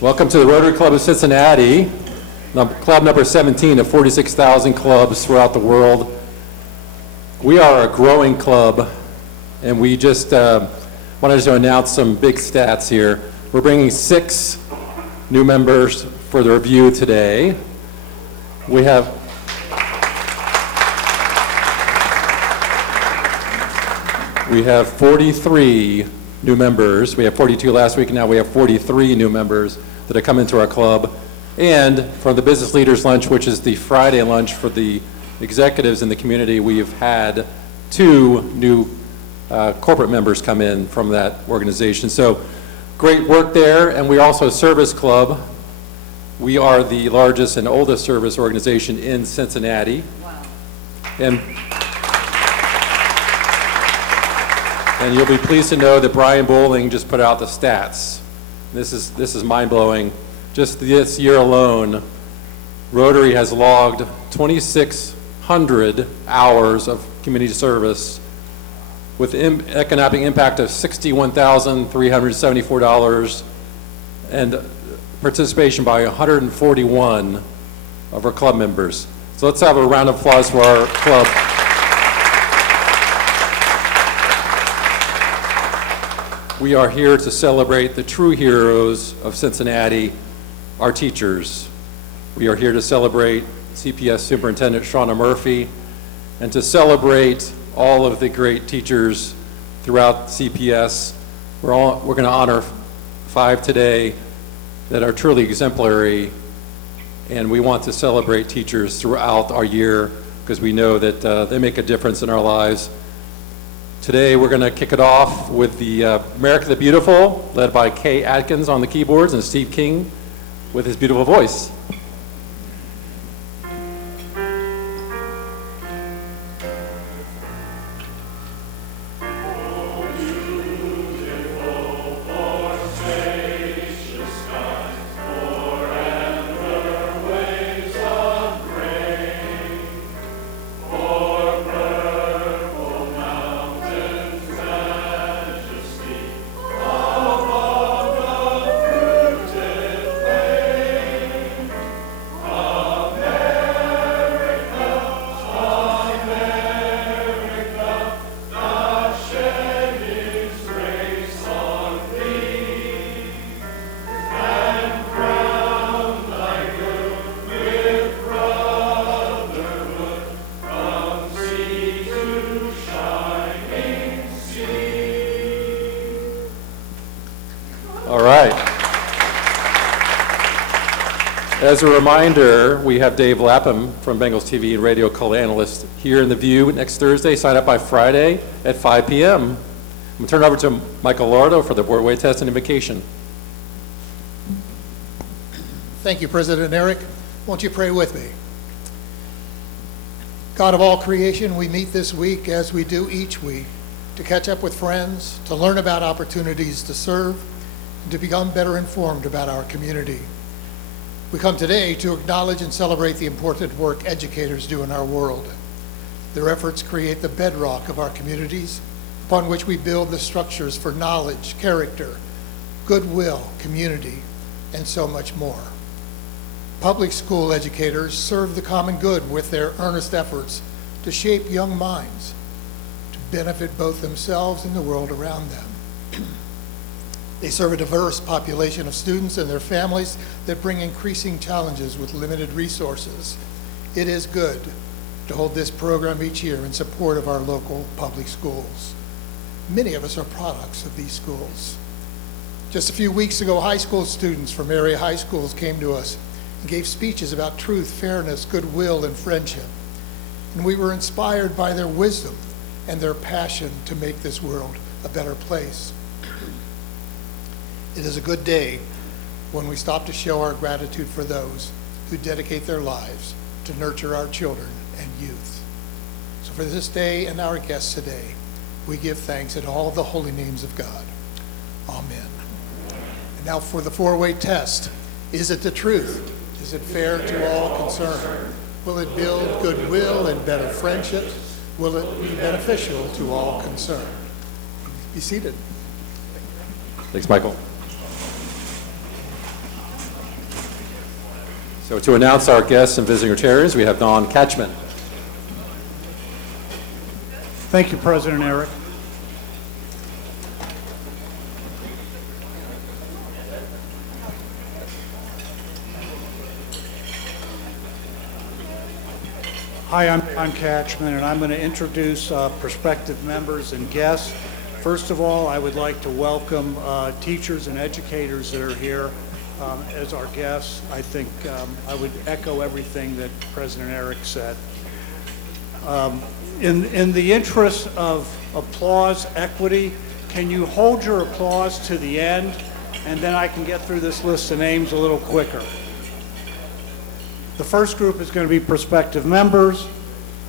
Welcome to the Rotary Club of Cincinnati, club number 17 of 46,000 clubs throughout the world. We are a growing club, and we just wanted to announce some big stats here. We're bringing 6 new members for the review today. We have We have 43 new members. We had 42 last week, and now we have 43 new members that have come into our club. And from the Business Leaders Lunch, which is the Friday lunch for the executives in the community, we've had 2 new corporate members come in from that organization. So great work there. And we're also a service club. We are the largest and oldest service organization in Cincinnati. Wow. And you'll be pleased to know that Brian Bowling just put out the stats. This is mind-blowing. Just this year alone, Rotary has logged 2,600 hours of community service with economic impact of $61,374 and participation by 141 of our club members. So let's have a round of applause for our club. We are here to celebrate the true heroes of Cincinnati, our teachers. We are here to celebrate CPS Superintendent Shauna Murphy and to celebrate all of the great teachers throughout CPS. We're going to honor 5 today that are truly exemplary, and we want to celebrate teachers throughout our year because we know that they make a difference in our lives. Today we're going to kick it off with the America the Beautiful, led by Kay Atkins on the keyboards and Steve King with his beautiful voice. As a reminder, we have Dave Lapham from Bengals TV and radio co-analyst here in the View next Thursday. Sign up by Friday at 5 p.m. I'm going to turn it over to Michael Lardo for the boardway test and invocation. Thank you, President Eric. Won't you pray with me? God of all creation, we meet this week as we do each week to catch up with friends, to learn about opportunities to serve, and to become better informed about our community. We come today to acknowledge and celebrate the important work educators do in our world. Their efforts create the bedrock of our communities, upon which we build the structures for knowledge, character, goodwill, community, and so much more. Public school educators serve the common good with their earnest efforts to shape young minds to benefit both themselves and the world around them. They serve a diverse population of students and their families that bring increasing challenges with limited resources. It is good to hold this program each year in support of our local public schools. Many of us are products of these schools. Just a few weeks ago, high school students from area high schools came to us and gave speeches about truth, fairness, goodwill, and friendship. And we were inspired by their wisdom and their passion to make this world a better place. It is a good day when we stop to show our gratitude for those who dedicate their lives to nurture our children and youth. So for this day and our guests today, we give thanks in all the holy names of God. Amen. And now for the 4-way test. Is it the truth? Is it fair to all concerned? Will it build goodwill and better friendship? Will it be beneficial to all concerned? Be seated. Thanks, Michael. So to announce our guests and visitors, we have Don Catchman. Thank you, President Eric. Hi, I'm Don Catchman, and I'm going to introduce prospective members and guests. First of all, I would like to welcome teachers and educators that are here as our guests. I think I would echo everything that President Eric said. In the interest of applause equity, can you hold your applause to the end, and then I can get through this list of names a little quicker. The first group is going to be prospective members.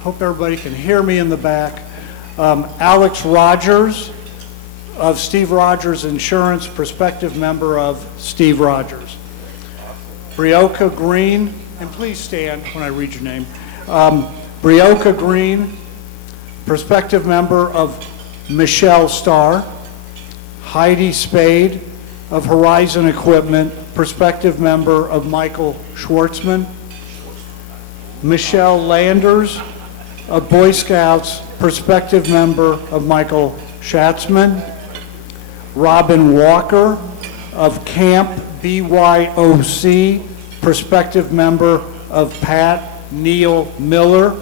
Hope everybody can hear me in the back. Alex Rogers of Steve Rogers Insurance, prospective member of Steve Rogers. Brioka Green, and please stand when I read your name. Brioka Green, prospective member of Michelle Starr. Heidi Spade of Horizon Equipment, prospective member of Michael Schwartzman. Michelle Landers of Boy Scouts, prospective member of Michael Schatzman. Robin Walker of Camp BYOC, prospective member of Pat Neil Miller.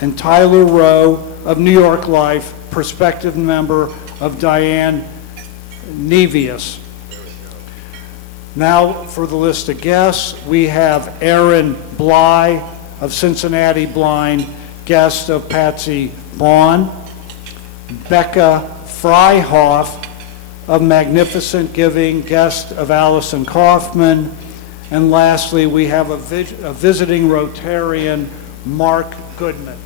And Tyler Rowe of New York Life, prospective member of Diane Nevius. Now for the list of guests, we have Aaron Bly of Cincinnati Blind, guest of Patsy Vaughn. Becca Freihoff of Magnificent Giving, guest of Allison Kaufman. And lastly, we have a visiting Rotarian, Mark Goodman.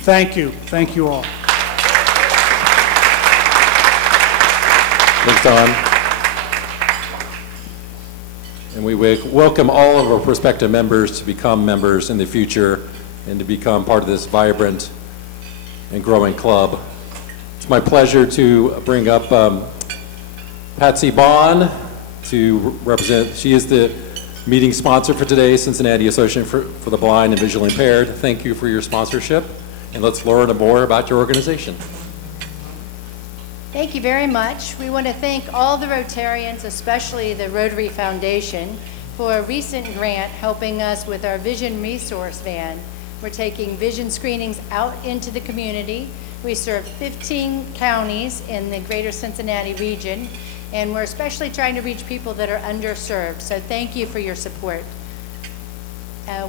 Thank you. Thank you all. Thanks, Don. And we welcome all of our prospective members to become members in the future and to become part of this vibrant and growing club. It's my pleasure to bring up Patsy Bond to represent. She is the meeting sponsor for today, Cincinnati Association for the Blind and Visually Impaired. Thank you for your sponsorship, and let's learn more about your organization. Thank you very much. We want to thank all the Rotarians, especially the Rotary Foundation, for a recent grant helping us with our vision resource van. We're taking vision screenings out into the community. We serve 15 counties in the greater Cincinnati region, and we're especially trying to reach people that are underserved. So thank you for your support.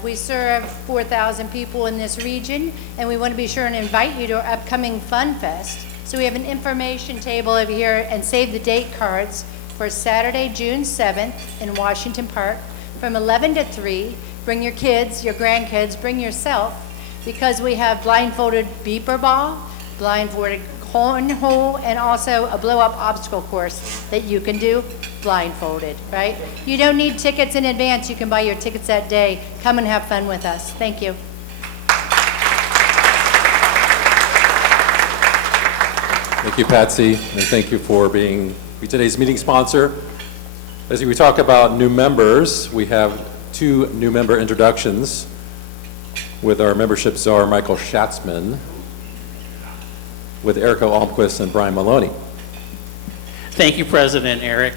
We serve 4,000 people in this region, and we want to be sure and invite you to our upcoming Fun Fest. So we have an information table over here and save the date cards for Saturday, June 7th in Washington Park from 11 to 3. Bring your kids, your grandkids, bring yourself, because we have blindfolded beeper ball, blindfolded cornhole, and also a blow-up obstacle course that you can do blindfolded, right? You don't need tickets in advance. You can buy your tickets that day. Come and have fun with us. Thank you. Thank you, Patsy, and thank you for being today's meeting sponsor. As we talk about new members, we have 2 new member introductions with our membership czar, Michael Schatzman, with Erica Almquist and Brian Maloney. Thank you, President Eric.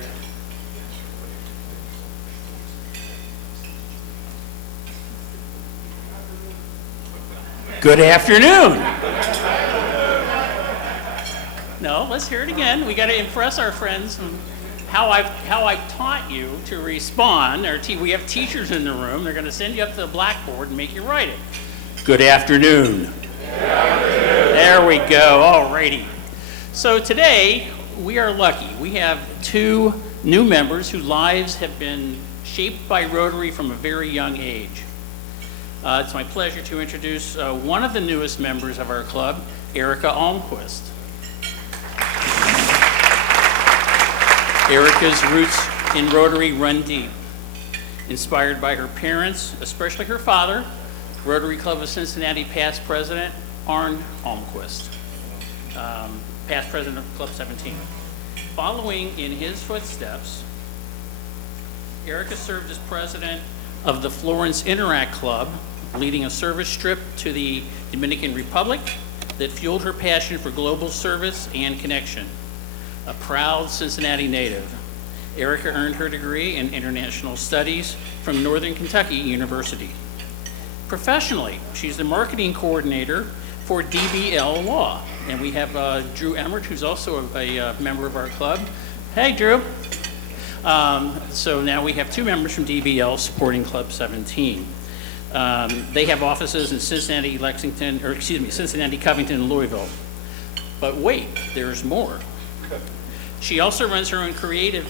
Good afternoon. No, let's hear it again. We got to impress our friends on how I've taught you to respond. We have teachers in the room. They're going to send you up to the blackboard and make you write it. Good afternoon. Good afternoon. There we go. All righty. So today we are lucky. We have 2 new members whose lives have been shaped by Rotary from a very young age. It's my pleasure to introduce one of the newest members of our club, Erica Almquist. Erica's roots in Rotary run deep. Inspired by her parents, especially her father, Rotary Club of Cincinnati past president, Arne Almquist, past president of Club 17. Following in his footsteps, Erica served as president of the Florence Interact Club, leading a service trip to the Dominican Republic that fueled her passion for global service and connection. A proud Cincinnati native, Erica earned her degree in international studies from Northern Kentucky University. Professionally, she's the marketing coordinator for DBL Law. And we have Drew Emmert, who's also a member of our club. Hey, Drew. So now we have 2 members from DBL supporting Club 17. They have offices in Cincinnati, Cincinnati, Covington, and Louisville. But wait, there's more. She also runs her own creative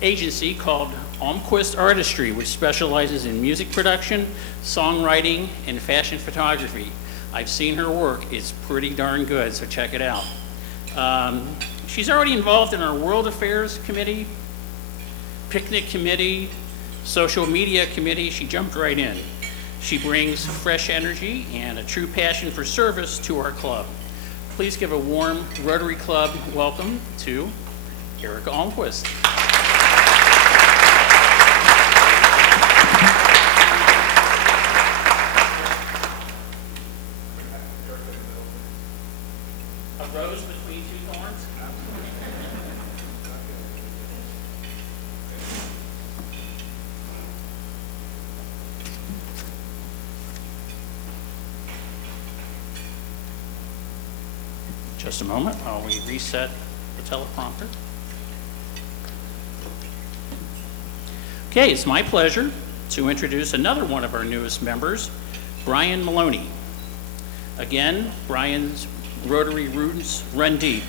agency called Almquist Artistry, which specializes in music production, songwriting, and fashion photography. I've seen her work. It's pretty darn good, so check it out. She's already involved in our World Affairs Committee, Picnic Committee, Social Media Committee. She jumped right in. She brings fresh energy and a true passion for service to our club. Please give a warm Rotary Club welcome to Erica Almquist. A rose between 2 thorns? Just a moment while we reset the teleprompter. Okay, it's my pleasure to introduce another one of our newest members, Brian Maloney. Again, Brian's Rotary roots run deep.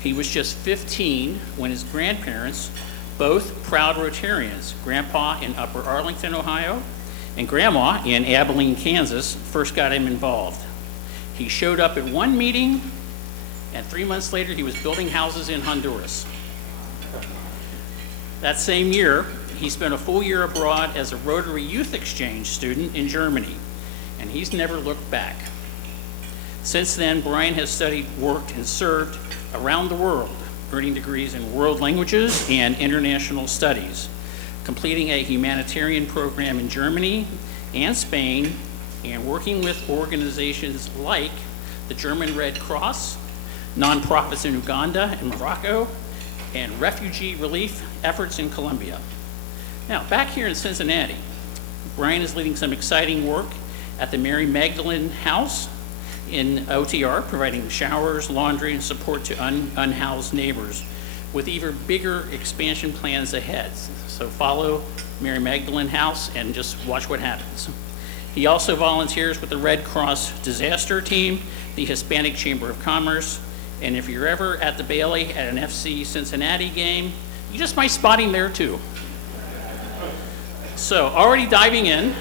He was just 15 when his grandparents, both proud Rotarians, Grandpa in Upper Arlington, Ohio, and Grandma in Abilene, Kansas, first got him involved. He showed up at one meeting, and 3 months later, he was building houses in Honduras. That same year, he spent a full year abroad as a Rotary Youth Exchange student in Germany, and he's never looked back. Since then, Brian has studied, worked, and served around the world, earning degrees in world languages and international studies, completing a humanitarian program in Germany and Spain, and working with organizations like the German Red Cross, nonprofits in Uganda and Morocco, and refugee relief efforts in Colombia. Now, back here in Cincinnati, Brian is leading some exciting work at the Mary Magdalene House in OTR, providing showers, laundry, and support to unhoused neighbors, with even bigger expansion plans ahead. So follow Mary Magdalene House and just watch what happens. He also volunteers with the Red Cross Disaster Team, the Hispanic Chamber of Commerce, and if you're ever at the Bailey at an FC Cincinnati game, you just might spot him there too. So already diving in,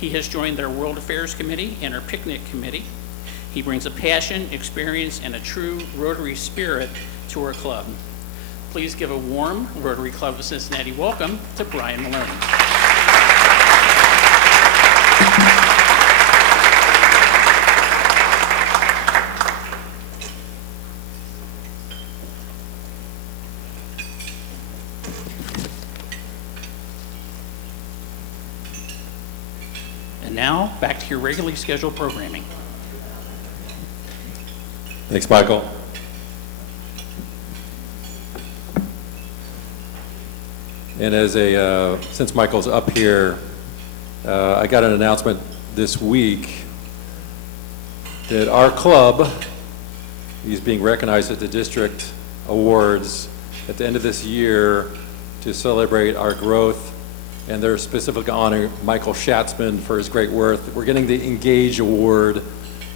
he has joined their World Affairs Committee and our Picnic Committee. He brings a passion, experience, and a true Rotary spirit to our club. Please give a warm Rotary Club of Cincinnati welcome to Brian Maloney. And now, back to your regularly scheduled programming. Thanks, Michael. And as since Michael's up here, I got an announcement this week that our club is being recognized at the district awards at the end of this year to celebrate our growth, and they're specifically honoring Michael Schatzman for his great work. We're getting the Engage Award,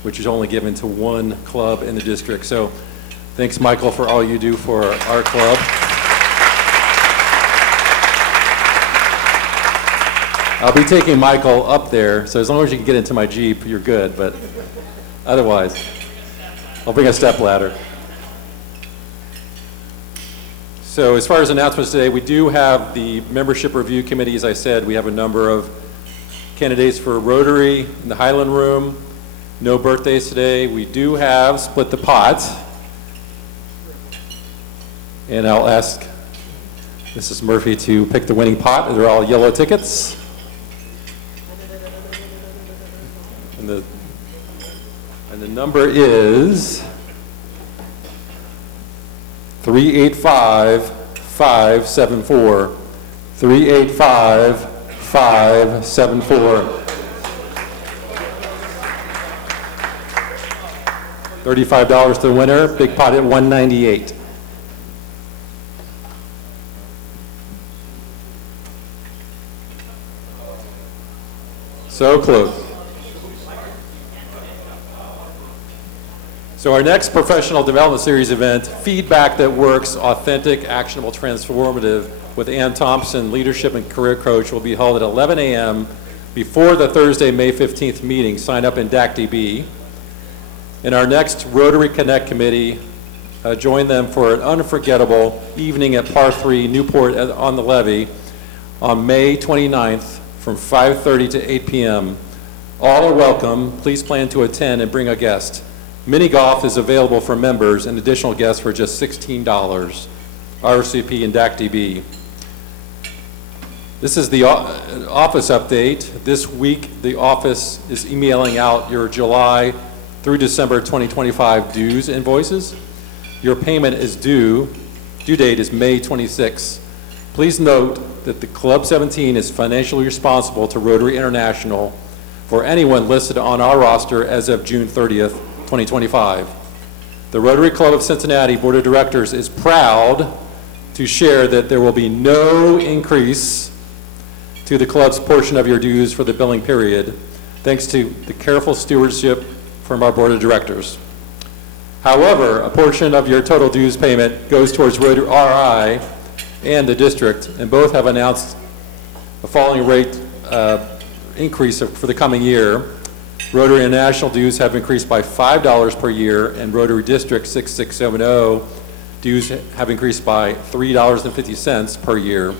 which is only given to one club in the district. So thanks, Michael, for all you do for our club. I'll be taking Michael up there, so as long as you can get into my Jeep, you're good, but otherwise, I'll bring a step ladder. So as far as announcements today, we do have the membership review committee. As I said, we have a number of candidates for Rotary in the Highland Room. No birthdays today. We do have Split the Pot. And I'll ask Mrs. Murphy to pick the winning pot. They're all yellow tickets. And the number is 385574. 385574. $35 to the winner, big pot at $198. So close. So our next professional development series event, Feedback That Works, Authentic, Actionable, Transformative, with Ann Thompson, Leadership and Career Coach, will be held at 11 a.m. before the Thursday, May 15th meeting. Sign up in DACDB. In our next Rotary Connect Committee, join them for an unforgettable evening at Par 3 Newport on the Levee on May 29th from 5:30 to 8 p.m. All are welcome. Please plan to attend and bring a guest. Mini golf is available for members and additional guests for just $16. RCP and DACDB. This is the office update. This week, the office is emailing out your July through December 2025 dues invoices. Your payment is due date is May 26. Please note that the Club 17 is financially responsible to Rotary International for anyone listed on our roster as of June 30th, 2025. The Rotary Club of Cincinnati Board of Directors is proud to share that there will be no increase to the club's portion of your dues for the billing period, thanks to the careful stewardship from our Board of Directors. However, a portion of your total dues payment goes towards Rotary RI and the district, and both have announced a following rate increase for the coming year. Rotary International dues have increased by $5 per year, and Rotary District 6670 dues have increased by $3.50 per year.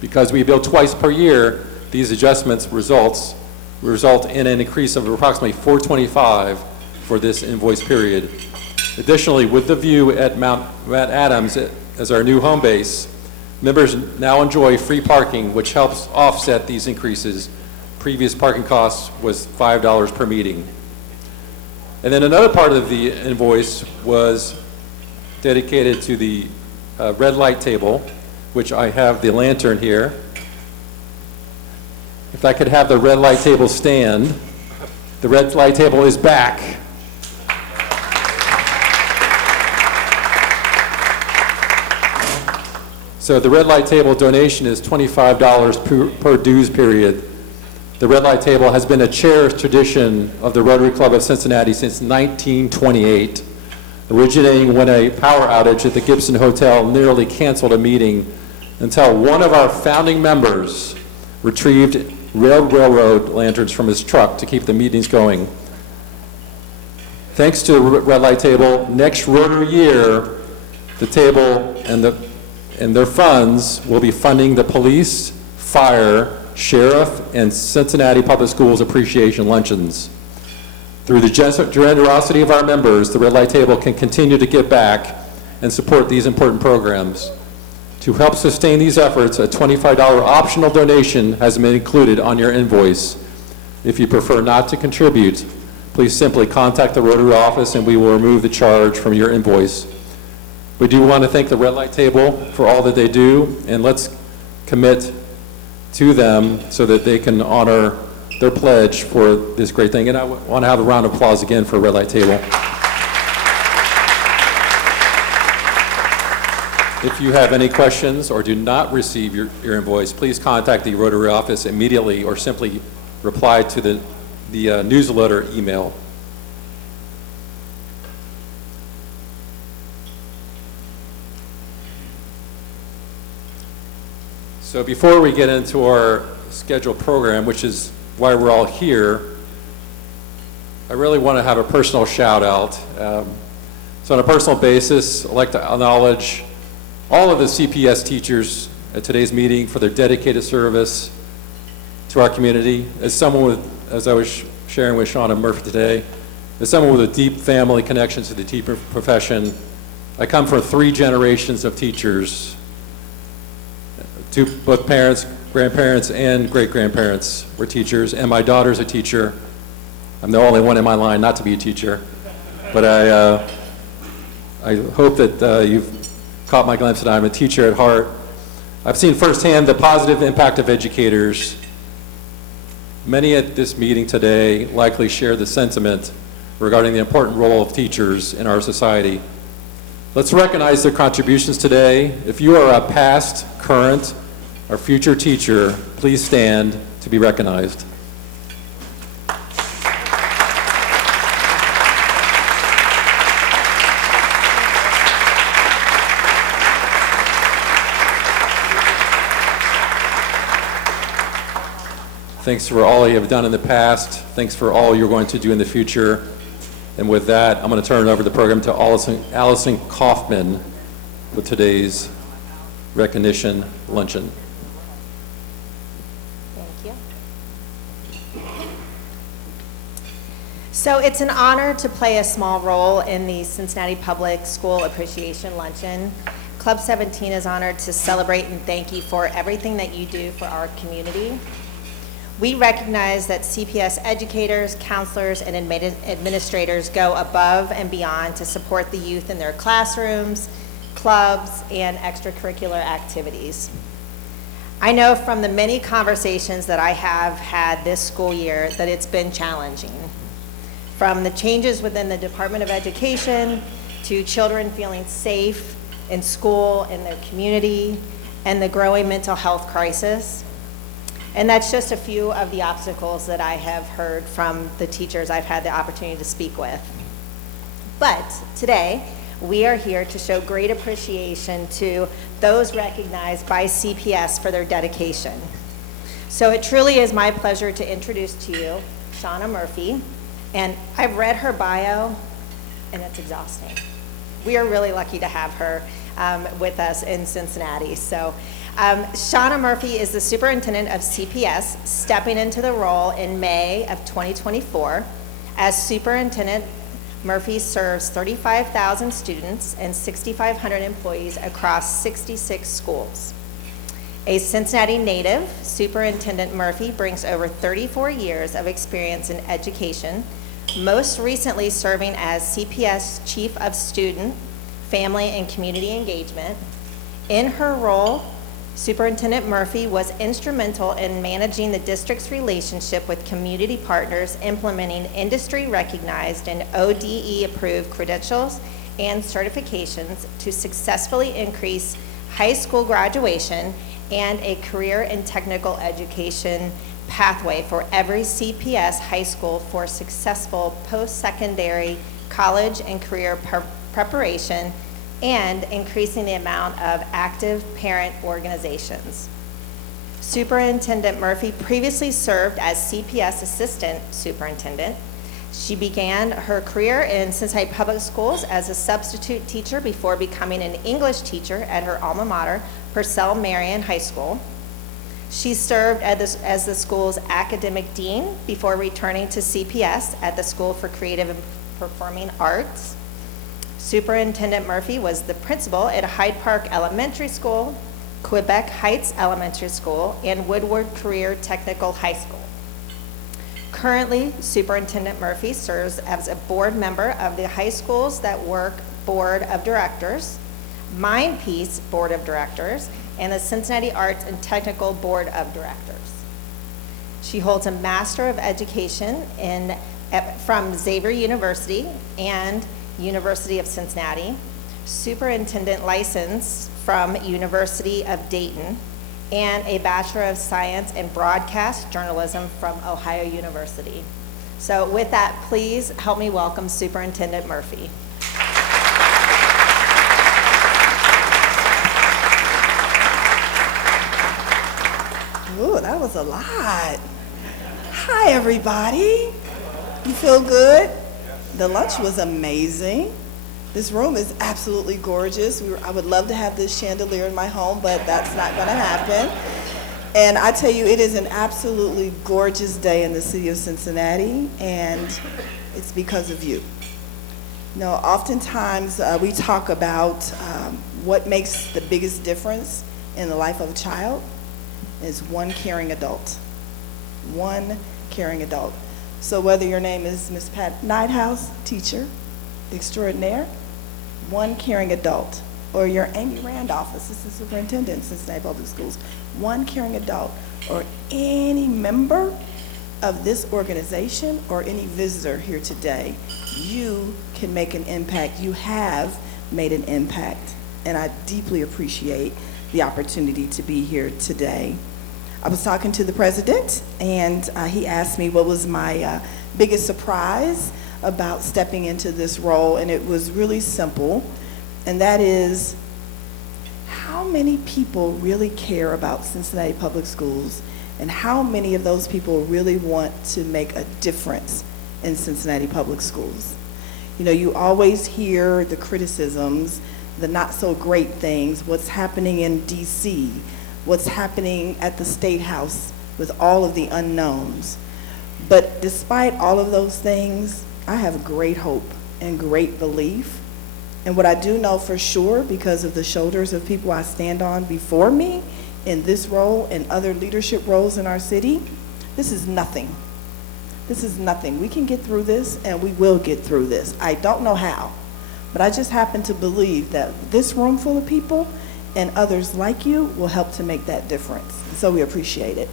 Because we bill twice per year, these adjustments result in an increase of approximately $425 for this invoice period. Additionally, with the view at Mount Adams as our new home base, members now enjoy free parking, which helps offset these increases. Previous parking costs was $5 per meeting. And then another part of the invoice was dedicated to the red light table, which I have the lantern here. If I could have the red light table stand. The red light table is back. So the red light table donation is $25 per dues period. The red light table has been a cherished tradition of the Rotary Club of Cincinnati since 1928, originating when a power outage at the Gibson Hotel nearly canceled a meeting until one of our founding members retrieved railroad lanterns from his truck to keep the meetings going. Thanks to the red light table, next Rotary year, the table and their funds will be funding the police, fire, sheriff, and Cincinnati Public Schools appreciation luncheons. Through the generosity of our members, the red light table can continue to give back and support these important programs. To help sustain these efforts, a $25 optional donation has been included on your invoice. If you prefer not to contribute, please simply contact the Rotary office and we will remove the charge from your invoice. We do want to thank the red light table for all that they do, and let's commit to them so that they can honor their pledge for this great thing. And I want to have a round of applause again for red light table. If you have any questions or do not receive your invoice, please contact the Rotary office immediately or simply reply to the newsletter email. So before we get into our scheduled program, which is why we're all here, I really want to have a personal shout out. So on a personal basis, I'd like to acknowledge all of the CPS teachers at today's meeting for their dedicated service to our community. As someone with, as I was sharing with Shauna Murphy today, as someone with a deep family connection to the teacher profession, I come from 3 generations of teachers to both parents, grandparents, and great-grandparents were teachers, and my daughter's a teacher. I'm the only one in my line not to be a teacher, but I hope that you've caught my glimpse that I'm a teacher at heart. I've seen firsthand the positive impact of educators. Many at this meeting today likely share the sentiment regarding the important role of teachers in our society. Let's recognize their contributions today. If you are a past, current, or future teacher, please stand to be recognized. Thanks for all you have done in the past. Thanks for all you're going to do in the future. And with that, I'm going to turn it over the program to Allison Kaufman with today's recognition luncheon. Thank you. So it's an honor to play a small role in the Cincinnati Public School Appreciation Luncheon. Club 17 is honored to celebrate and thank you for everything that you do for our community. We recognize that CPS educators, counselors, and administrators go above and beyond to support the youth in their classrooms, clubs, and extracurricular activities. I know from the many conversations that I have had this school year that it's been challenging. From the changes within the Department of Education to children feeling safe in school, in their community, and the growing mental health crisis. And that's just a few of the obstacles that I have heard from the teachers I've had the opportunity to speak with. But today, we are here to show great appreciation to those recognized by CPS for their dedication. So it truly is my pleasure to introduce to you Shauna Murphy. And I've read her bio, and it's exhausting. We are really lucky to have her with us in Cincinnati. So. Shauna Murphy is the superintendent of CPS, stepping into the role in May of 2024. As superintendent, Murphy serves 35,000 students and 6,500 employees across 66 schools. A Cincinnati native, Superintendent Murphy brings over 34 years of experience in education, most recently serving as CPS Chief of Student, Family, and Community Engagement. In her role, Superintendent Murphy was instrumental in managing the district's relationship with community partners, implementing industry-recognized and ODE-approved credentials and certifications to successfully increase high school graduation and a career and technical education pathway for every CPS high school for successful post-secondary college and career preparation, and increasing the amount of active parent organizations. Superintendent Murphy previously served as CPS Assistant Superintendent. She began her career in Cincinnati Public Schools as a substitute teacher before becoming an English teacher at her alma mater, Purcell Marian High School. She served as the school's academic dean before returning to CPS at the School for Creative and Performing Arts. Superintendent Murphy was the principal at Hyde Park Elementary School, Quebec Heights Elementary School, and Woodward Career Technical High School. Currently, Superintendent Murphy serves as a board member of the High Schools That Work Board of Directors, Mindpeace Board of Directors, and the Cincinnati Arts and Technical Board of Directors. She holds a Master of Education from Xavier University and University of Cincinnati, superintendent license from University of Dayton, and a Bachelor of Science in Broadcast Journalism from Ohio University. So with that, please help me welcome Superintendent Murphy. Ooh, that was a lot. Hi, everybody. You feel good? The lunch was amazing. This room is absolutely gorgeous. I would love to have this chandelier in my home, but that's not going to happen. And I tell you, it is an absolutely gorgeous day in the city of Cincinnati, and it's because of you. You know, oftentimes we talk about what makes the biggest difference in the life of a child is one caring adult. One caring adult. So whether your name is Miss Pat Nighthouse, teacher extraordinaire, one caring adult, or you're Amy Randolph, Assistant Superintendent, Cincinnati Public Schools, one caring adult, or any member of this organization or any visitor here today, you can make an impact. You have made an impact, and I deeply appreciate the opportunity to be here today. I was talking to the president, and he asked me what was my biggest surprise about stepping into this role, and it was really simple, and that is how many people really care about Cincinnati Public Schools, and how many of those people really want to make a difference in Cincinnati Public Schools. You know, you always hear the criticisms, the not so great things, what's happening in DC, what's happening at the State House with all of the unknowns. But despite all of those things, I have great hope and great belief. And what I do know for sure, because of the shoulders of people I stand on before me in this role and other leadership roles in our city, this is nothing. This is nothing. We can get through this, and we will get through this. I don't know how, but I just happen to believe that this room full of people and others like you will help to make that difference. So we appreciate it.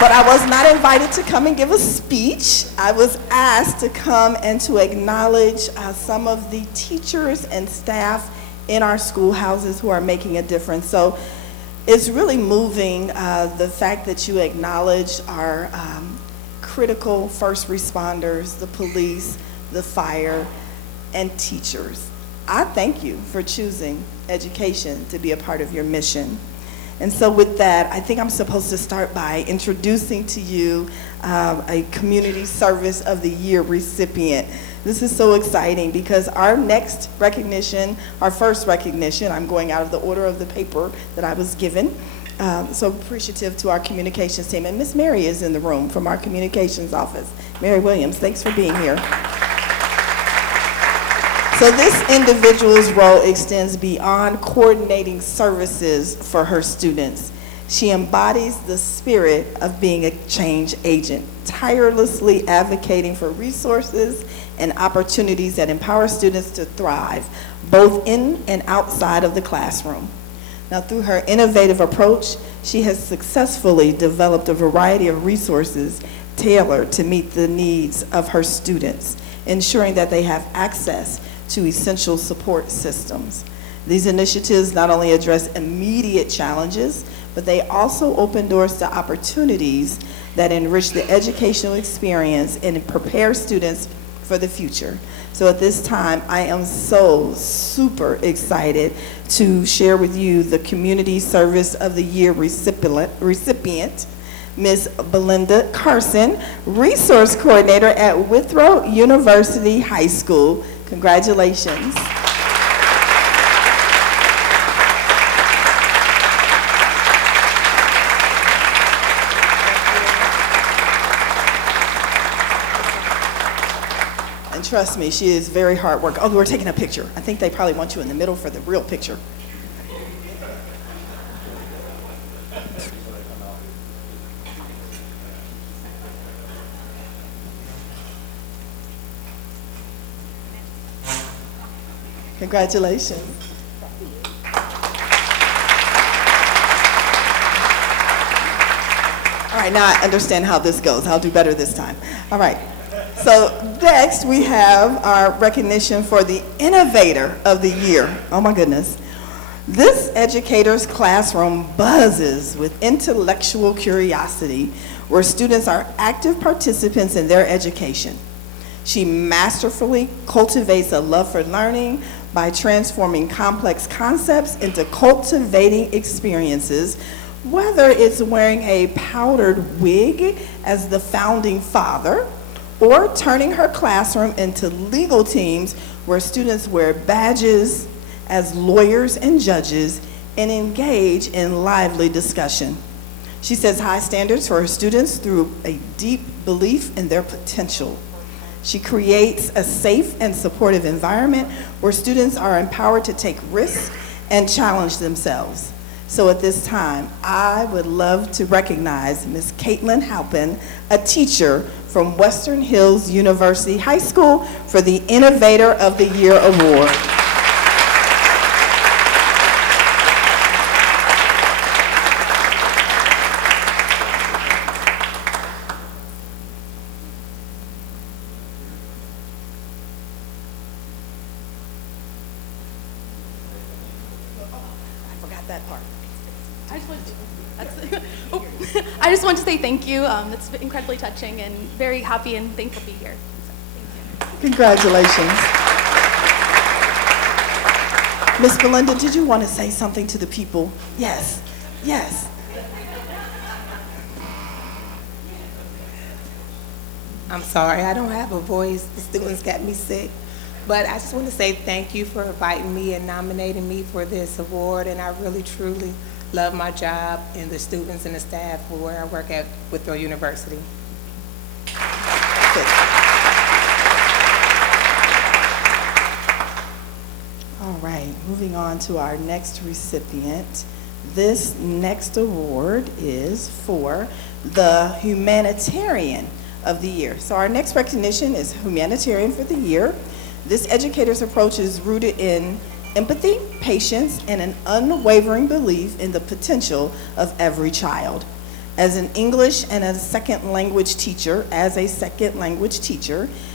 But I was not invited to come and give a speech. I was asked to come and to acknowledge some of the teachers and staff in our schoolhouses who are making a difference. So it's really moving, the fact that you acknowledge our critical first responders, the police, the fire, and teachers. I thank you for choosing education to be a part of your mission. And so with that, I think I'm supposed to start by introducing to you a Community Service of the Year recipient. This is so exciting because our next recognition, our first recognition, I'm going out of the order of the paper that I was given. So appreciative to our communications team. And Miss Mary is in the room from our communications office. Mary Williams, thanks for being here. So this individual's role extends beyond coordinating services for her students. She embodies the spirit of being a change agent, tirelessly advocating for resources and opportunities that empower students to thrive, both in and outside of the classroom. Now, through her innovative approach, she has successfully developed a variety of resources tailored to meet the needs of her students, ensuring that they have access to essential support systems. These initiatives not only address immediate challenges, but they also open doors to opportunities that enrich the educational experience and prepare students for the future. So at this time, I am so super excited to share with you the Community Service of the Year recipient, Ms. Belinda Carson, Resource Coordinator at Withrow University High School. Congratulations. And trust me, she is very hard work. Oh, we're taking a picture. I think they probably want you in the middle for the real picture. Congratulations. All right, now I understand how this goes. I'll do better this time. All right. So next we have our recognition for the Innovator of the Year. Oh my goodness. This educator's classroom buzzes with intellectual curiosity, where students are active participants in their education. She masterfully cultivates a love for learning by transforming complex concepts into cultivating experiences, whether it's wearing a powdered wig as the founding father, or turning her classroom into legal teams where students wear badges as lawyers and judges and engage in lively discussion. She sets high standards for her students through a deep belief in their potential. She creates a safe and supportive environment where students are empowered to take risks and challenge themselves. So at this time, I would love to recognize Ms. Caitlin Halpin, a teacher from Western Hills University High School, for the Innovator of the Year Award. I just want to say thank you. It's incredibly touching and very happy and thankful to be here. So, thank you. Congratulations. Miss Belinda, did you want to say something to the people? Yes, yes. I'm sorry, I don't have a voice. The students got me sick. But I just want to say thank you for inviting me and nominating me for this award. And I really, truly love my job and the students and the staff for where I work at Withrow University. Good. All right, moving on to our next recipient. This next award is for the Humanitarian of the Year. So our next recognition is Humanitarian for the Year. This educator's approach is rooted in empathy, patience, and an unwavering belief in the potential of every child. As an English and a second language teacher,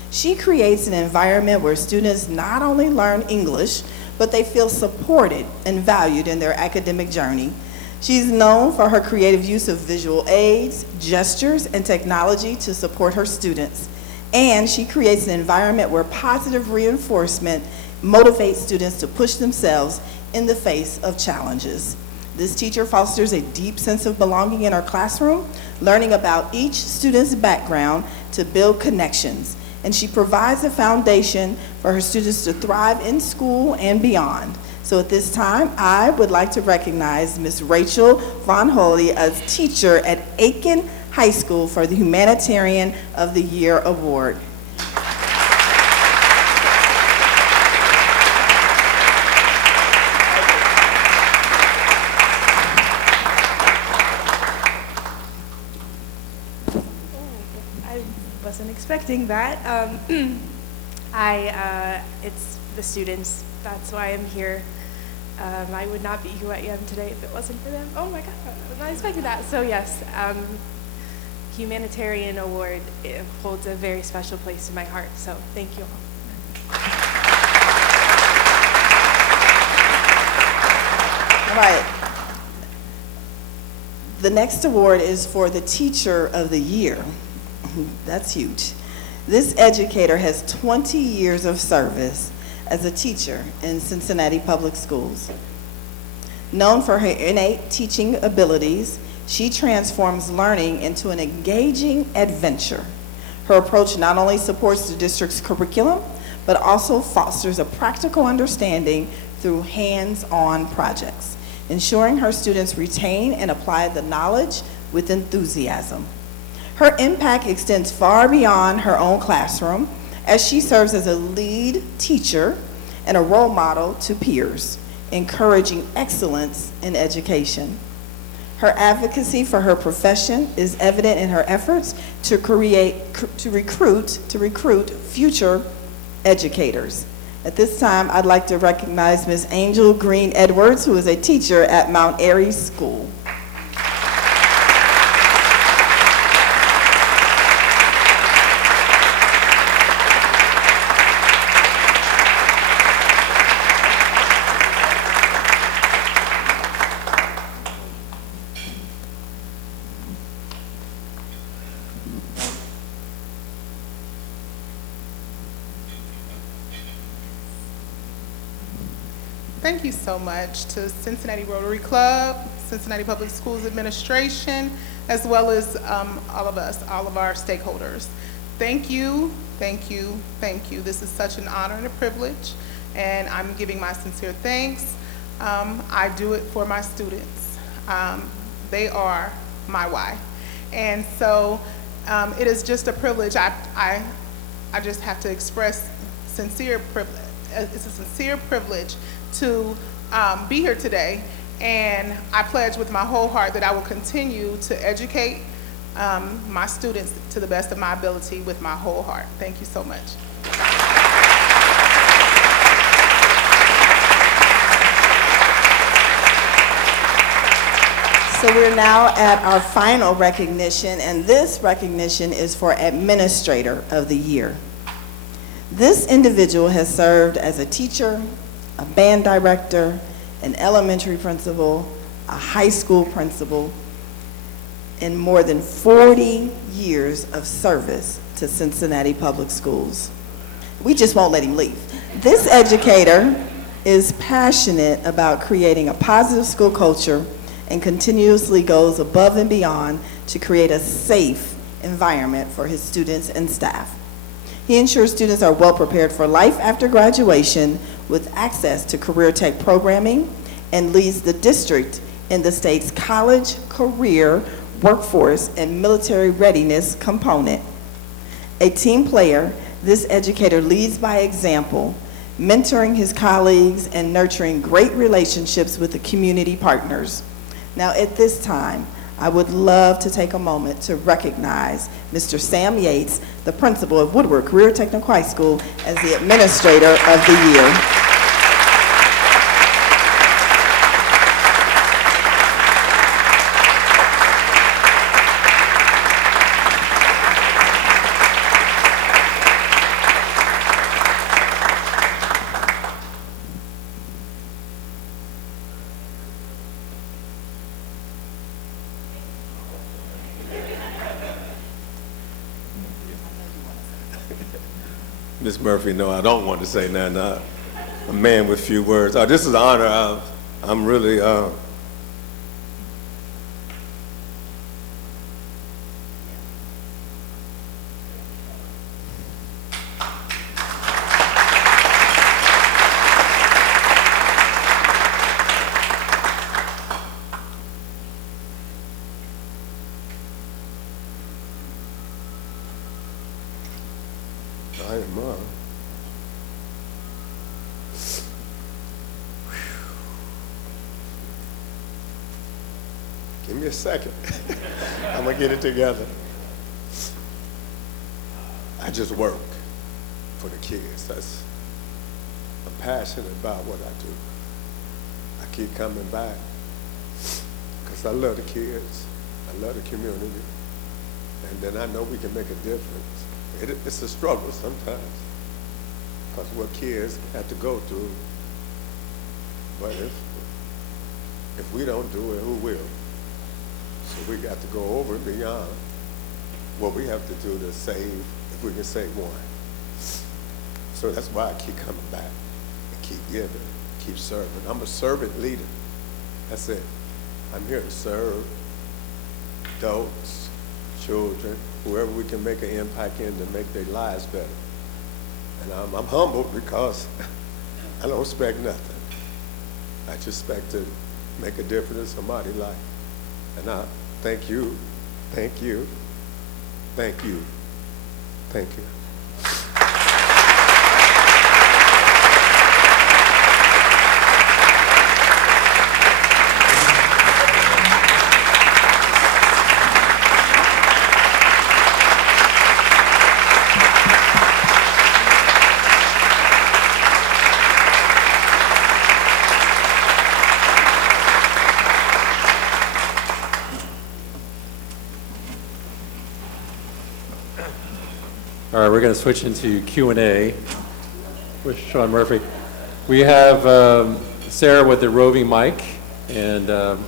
she creates an environment where students not only learn English, but they feel supported and valued in their academic journey. She's known for her creative use of visual aids, gestures, and technology to support her students. And she creates an environment where positive reinforcement motivates students to push themselves in the face of challenges. This teacher fosters a deep sense of belonging in her classroom, learning about each student's background to build connections. And she provides a foundation for her students to thrive in school and beyond. So at this time, I would like to recognize Ms. Rachel Von Holle as teacher at Aiken High School for the Humanitarian of the Year Award. I wasn't expecting that. It's the students. That's why I'm here. I would not be who I am today if it wasn't for them. Oh my God, I was not expecting that. So yes, Humanitarian Award, it holds a very special place in my heart. So thank you all. All right. The next award is for the Teacher of the Year. That's huge. This educator has 20 years of service as a teacher in Cincinnati Public Schools. Known for her innate teaching abilities, she transforms learning into an engaging adventure. Her approach not only supports the district's curriculum, but also fosters a practical understanding through hands-on projects, ensuring her students retain and apply the knowledge with enthusiasm. Her impact extends far beyond her own classroom, as she serves as a lead teacher and a role model to peers, encouraging excellence in education. Her advocacy for her profession is evident in her efforts to recruit future educators. At this time, I'd like to recognize Ms. Angelle Greene-Edwards, who is a teacher at Mount Airy School. Thank you so much to Cincinnati Rotary Club, Cincinnati Public Schools Administration, as well as all of us, all of our stakeholders. Thank you, thank you, thank you. This is such an honor and a privilege, and I'm giving my sincere thanks. I do it for my students. They are my why. And so it is just a privilege. I I just have to express sincere privilege. It's a sincere privilege to be here today, and I pledge with my whole heart that I will continue to educate my students to the best of my ability with my whole heart. Thank you so much. So we're now at our final recognition, and this recognition is for Administrator of the Year. This individual has served as a teacher, a band director, an elementary principal, a high school principal, in more than 40 years of service to Cincinnati Public Schools. We just won't let him leave. This educator is passionate about creating a positive school culture and continuously goes above and beyond to create a safe environment for his students and staff. He ensures students are well prepared for life after graduation with access to career tech programming and leads the district in the state's college, career, workforce, and military readiness component. A team player, this educator leads by example, mentoring his colleagues and nurturing great relationships with the community partners. Now at this time, I would love to take a moment to recognize Mr. Sam Yates, the principal of Woodward Career Technical High School, as the Administrator of the Year. Ms. Murphy, no, I don't want to say nothing. A man with few words. This is an honor. I'm really, give me a second. I'm gonna get it together. I just work for the kids. I'm passionate about what I do. I keep coming back because I love the kids. I love the community. And then I know we can make a difference. It's a struggle sometimes because what kids have to go through. But if we don't do it, who will? So we got to go over and beyond what we have to do to save, if we can save one. So that's why I keep coming back and keep giving, keep serving. I'm a servant leader. That's it. I'm here to serve adults, children, whoever we can make an impact in to make their lives better. And I'm humbled because I don't expect nothing. I just expect to make a difference in somebody's life. And I thank you, thank you, thank you, thank you. All right, we're going to switch into Q&A with Shauna Murphy. We have Sarah with the roving mic, and Mrs.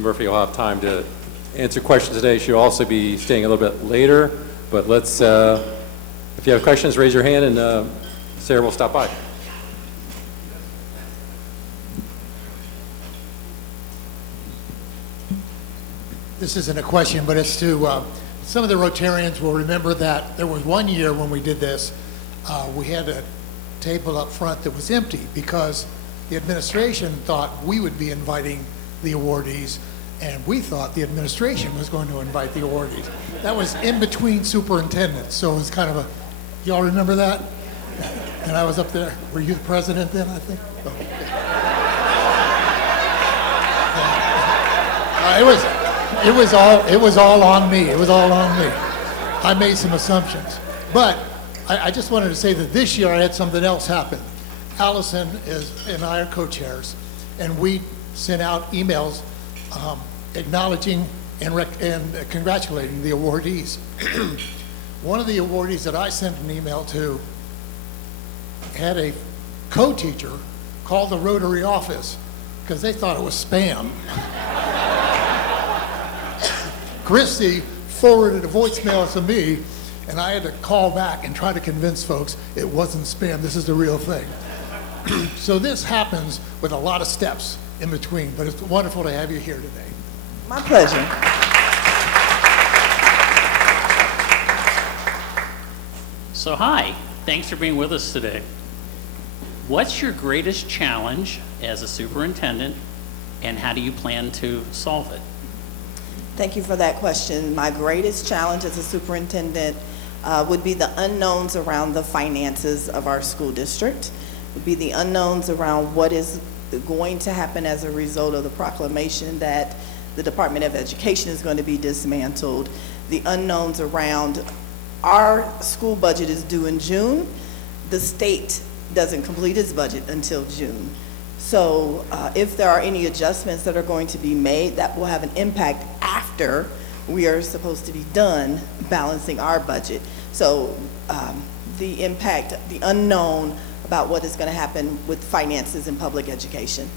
Murphy will have time to answer questions today. She'll also be staying a little bit later, but let's, if you have questions, raise your hand, and Sarah will stop by. This isn't a question, but it's to some of the Rotarians will remember that there was one year when we did this, we had a table up front that was empty because the administration thought we would be inviting the awardees, and we thought the administration was going to invite the awardees. That was in between superintendents, so it was kind of a, y'all remember that? And I was up there. Were you the president then, I think? Oh, okay. It was all on me. It was all on me. I made some assumptions. But I just wanted to say that this year I had something else happen. Allison and I are co-chairs, and we sent out emails acknowledging and congratulating the awardees. One of the awardees that I sent an email to had a co-teacher call the Rotary office because they thought it was spam. Christy forwarded a voicemail to me, and I had to call back and try to convince folks it wasn't spam. This is the real thing. So this happens with a lot of steps in between, but it's wonderful to have you here today. My pleasure. So hi, thanks for being with us today. What's your greatest challenge as a superintendent, and how do you plan to solve it? Thank you for that question. My greatest challenge as a superintendent would be the unknowns around the finances of our school district, would be the unknowns around what is going to happen as a result of the proclamation that the Department of Education is going to be dismantled, the unknowns around our school budget is due in June. The state doesn't complete its budget until June. So if there are any adjustments that are going to be made, that will have an impact after we are supposed to be done balancing our budget. So the impact, the unknown about what is going to happen with finances in public education.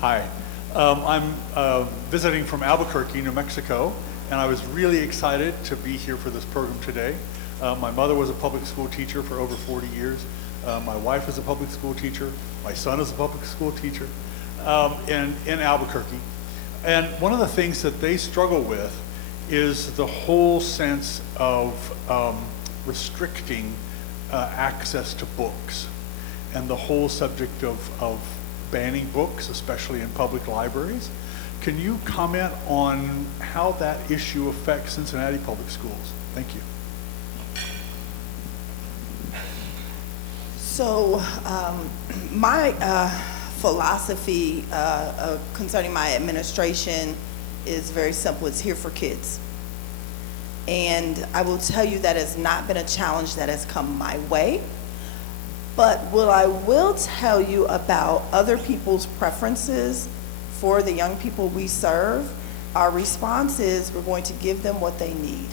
Hi, I'm visiting from Albuquerque, New Mexico, and I was really excited to be here for this program today. My mother was a public school teacher for over 40 years. My wife is a public school teacher. My son is a public school teacher in Albuquerque. And one of the things that they struggle with is the whole sense of restricting access to books, and the whole subject of banning books, especially in public libraries. Can you comment on how that issue affects Cincinnati Public Schools? Thank you. So my philosophy concerning my administration is very simple. It's here for kids. And I will tell you that has not been a challenge that has come my way. But what I will tell you about other people's preferences for the young people we serve, our response is we're going to give them what they need,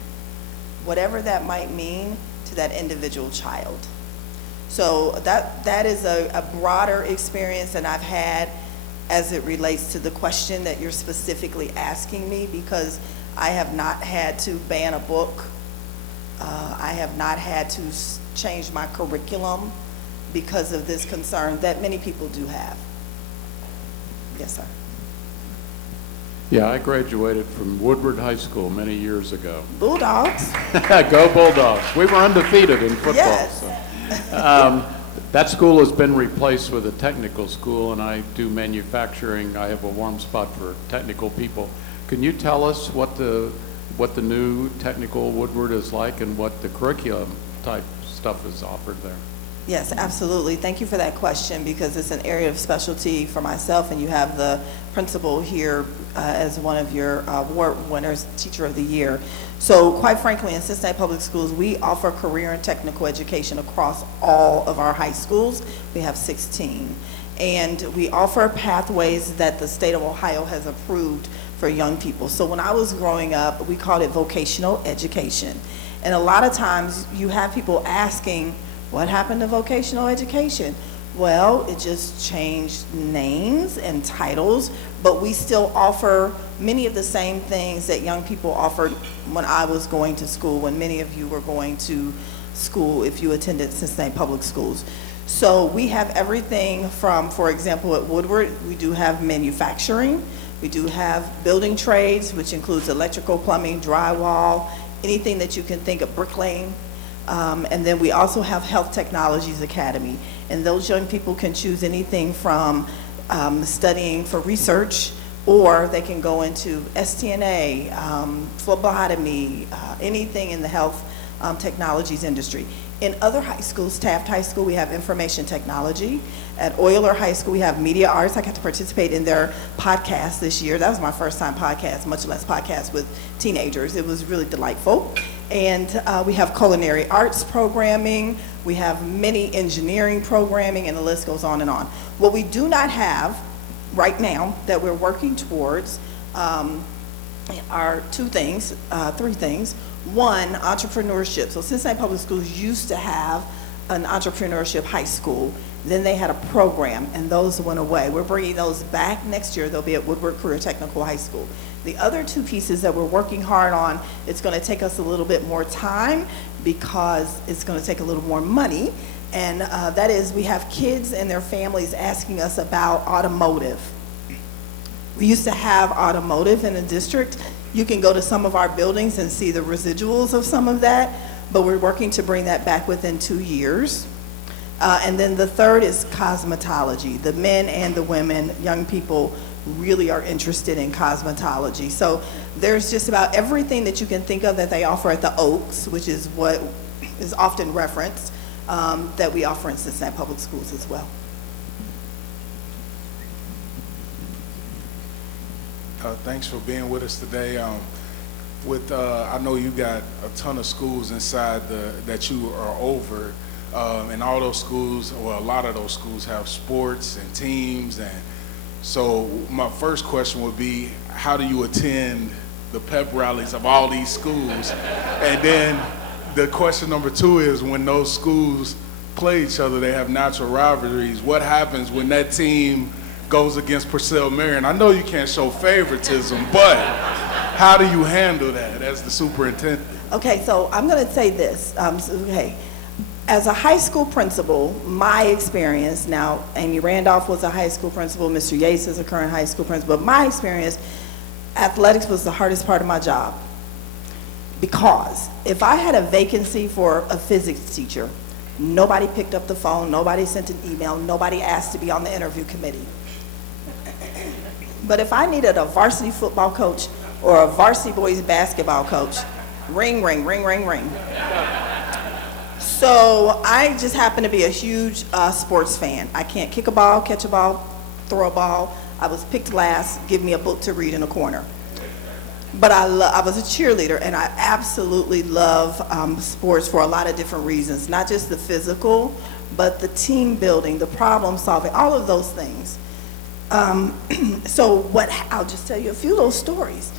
whatever that might mean to that individual child. So that is a broader experience than I've had as it relates to the question that you're specifically asking me, because I have not had to ban a book. I have not had to change my curriculum because of this concern that many people do have. Yes, sir. Yeah, I graduated from Woodward High School many years ago. Bulldogs. Go Bulldogs. We were undefeated in football. Yes. So. That school has been replaced with a technical school, and I do manufacturing. I have a warm spot for technical people. Can you tell us what the new technical Woodward is like, and what the curriculum type stuff is offered there? Yes, absolutely. Thank you for that question, because it's an area of specialty for myself, and you have the principal here as one of your award winners, Teacher of the Year. So quite frankly, in Cincinnati Public Schools, we offer career and technical education across all of our high schools. We have 16. And we offer pathways that the state of Ohio has approved for young people. So when I was growing up, we called it vocational education. And a lot of times you have people asking, what happened to vocational education? Well, it just changed names and titles, but we still offer many of the same things that young people offered when I was going to school, when many of you were going to school if you attended Cincinnati Public Schools. So we have everything from, for example, at Woodward, we do have manufacturing, we do have building trades, which includes electrical, plumbing, drywall, anything that you can think of, bricklaying. And then we also have Health Technologies Academy. And those young people can choose anything from studying for research, or they can go into STNA, phlebotomy, anything in the health technologies industry. In other high schools, Taft High School, we have information technology. At Euler High School, we have media arts. I got to participate in their podcast this year. That was my first time podcast, much less podcast with teenagers. It was really delightful. And we have culinary arts programming. We have many engineering programming, and the list goes on and on. What we do not have right now that we're working towards are three things. One, entrepreneurship. So Cincinnati Public Schools used to have an entrepreneurship high school. Then they had a program, and those went away. We're bringing those back next year. They'll be at Woodward Career Technical High School. The other two pieces that we're working hard on, it's going to take us a little bit more time because it's going to take a little more money. And that is, we have kids and their families asking us about automotive. We used to have automotive in the district. You can go to some of our buildings and see the residuals of some of that, but we're working to bring that back within 2 years. And then the third is cosmetology. The men and the women, young people, really are interested in cosmetology. So there's just about everything that you can think of that they offer at the Oaks, which is what is often referenced, that we offer in Cincinnati Public Schools as well. Thanks for being with us today. I know you got a ton of schools inside that you are over, and all those schools, well, a lot of those schools have sports and teams, and so my first question would be, how do you attend the pep rallies of all these schools? And then the question number two is, when those schools play each other, they have natural rivalries. What happens when that team goes against Purcell Marion? I know you can't show favoritism, but how do you handle that as the superintendent? Okay, so I'm going to say this. As a high school principal, my experience, now Amy Randolph was a high school principal, Mr. Yates is a current high school principal, but my experience, athletics was the hardest part of my job. Because if I had a vacancy for a physics teacher, nobody picked up the phone, nobody sent an email, nobody asked to be on the interview committee. But if I needed a varsity football coach or a varsity boys basketball coach, ring, ring, ring, ring, ring. So I just happen to be a huge sports fan. I can't kick a ball, catch a ball, throw a ball. I was picked last, give me a book to read in a corner. But I was a cheerleader, and I absolutely love sports for a lot of different reasons, not just the physical, but the team building, the problem solving, all of those things. So I'll just tell you a few of those stories.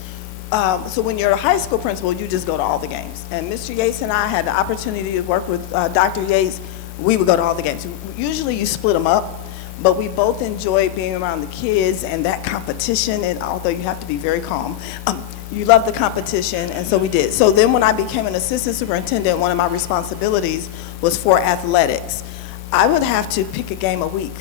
So when you're a high school principal, you just go to all the games. And Mr. Yates and I had the opportunity to work with Dr. Yates. We would go to all the games. Usually you split them up, but we both enjoyed being around the kids and that competition, and although you have to be very calm, you love the competition, and so we did. So then when I became an assistant superintendent, one of my responsibilities was for athletics. I would have to pick a game a week.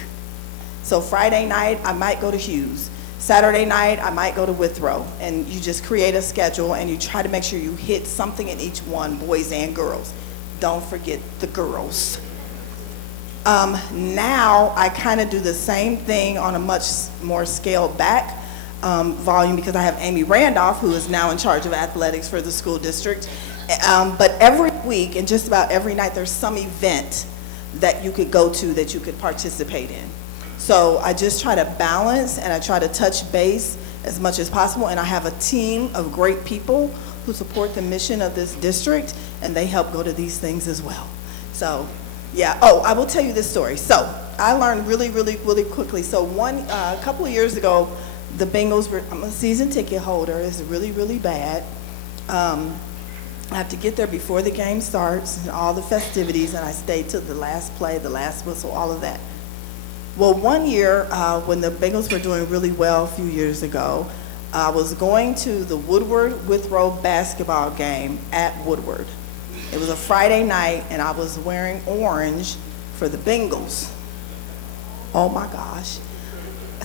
So Friday night, I might go to Hughes. Saturday night, I might go to Withrow. And you just create a schedule, and you try to make sure you hit something in each one, boys and girls. Don't forget the girls. Now, I kind of do the same thing on a much more scaled back volume, because I have Amy Randolph, who is now in charge of athletics for the school district. But every week and just about every night, there's some event that you could go to that you could participate in. So I just try to balance, and I try to touch base as much as possible. And I have a team of great people who support the mission of this district, and they help go to these things as well. So, yeah. Oh, I will tell you this story. So I learned really, really, really quickly. So a couple of years ago, the Bengals were, I'm a season ticket holder. It's really, really bad. I have to get there before the game starts and all the festivities, and I stayed till the last play, the last whistle, all of that. Well, one year when the Bengals were doing really well a few years ago, I was going to the Woodward Withrow basketball game at Woodward. It was a Friday night, and I was wearing orange for the Bengals. Oh my gosh.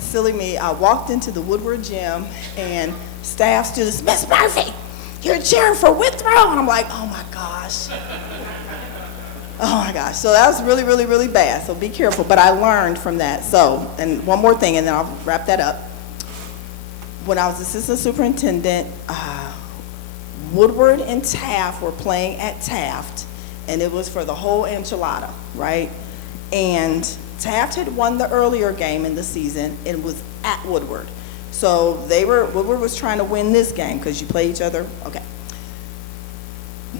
Silly me, I walked into the Woodward gym, and staff students, Miss Murphy, "You're cheering for Withrow?" And I'm like, oh my gosh. Oh my gosh. So that was really, really, really bad. So be careful. But I learned from that. So, and one more thing, and then I'll wrap that up. When I was assistant superintendent, Woodward and Taft were playing at Taft, and it was for the whole enchilada, right? And Taft had won the earlier game in the season and was at Woodward. So Woodward was trying to win this game because you play each other. Okay.